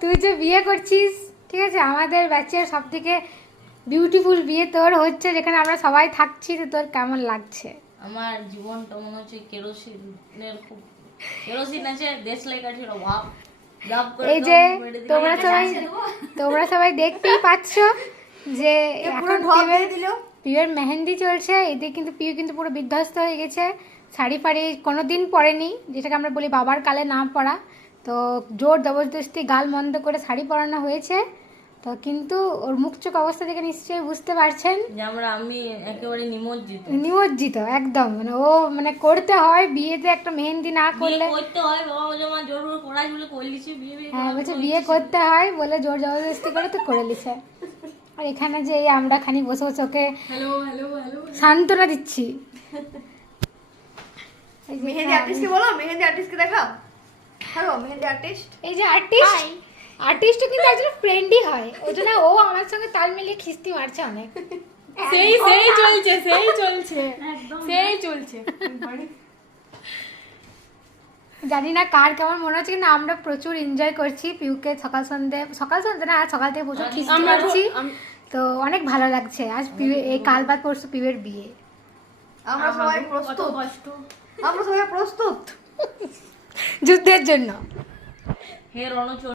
তুই যে বিয়ে করছিস, ঠিক আছে, আমাদের ব্যাচের সব থেকে বিউটিফুল বিয়ে তোর হচ্ছে, যেখানে আমরা সবাই থাকছি, তো তোর কেমন লাগছে? আমার জীবনটা মনে হচ্ছে কেরোসিনের খুব কেরোসিন আছে, দেশলাই কাঠির অভাব। এই যে তোমরা সবাই দেখতেই পাচ্ছ যে এখন পিউর মেহেন্দি চলছে। এদিকে কিন্তু পিউ কিন্তু পুরো বিধ্বস্ত হয়ে গেছে, শাড়ি ফাড়ি কোনোদিন পরেনি, যেটাকে আমরা বলি বাবার কালে না পরা। তো জোর জবরদস্তি গাল মন্দ করে শাড়ি পরানো হয়েছে। তো কিন্তু ওর মুখ চোখ অবস্থা দেখে নিশ্চয়ই বুঝতে পারছেন যে আমি একেবারে নিমজ্জিত। নিমজ্জিত একদম, মানে ও মানে করতে হয় বিয়েতে একটা মেহেন্দি না করলে, করতে হয় বাবা জমা জোর করে পড়াই বলে করে লিছি বিয়ে। হ্যাঁ বলছে বিয়ে করতে হয় বলে জোর জবরদস্তি করে তো করে লিছে। আর এখানে যে এই আমরা খানি বসে বসে ওকে হ্যালো হ্যালো হ্যালো সান্ত্বনা দিচ্ছি। মেহেন্দি আর্টিস্টকে বলো, মেহেন্দি আর্টিস্টকে দেখাও। Hello mehndi artist. এই যে আর্টিস্টও কিন্তু একজন ফ্রেন্ডই হয়, ওই জন্য ও আমার সঙ্গে তাল মিলিয়ে খিস্তি মারছে অনেক। সেই চলছে। জানি না কার কেমন মনে হচ্ছে, কিন্তু আমরা প্রচুর এনজয় করছি পিউকে সকাল সন্ধ্যে না, সকাল থেকে প্রচুর খিস্তি মারছি। তো অনেক ভালো লাগছে। আজ পিউ এই কাল বাদ পরশু পিউয়ের বিয়ে। আমরা সবাই প্রস্তুত, আমরা সবাই প্রস্তুত যুদ্ধের জন্য। হে রণচন্দ্র।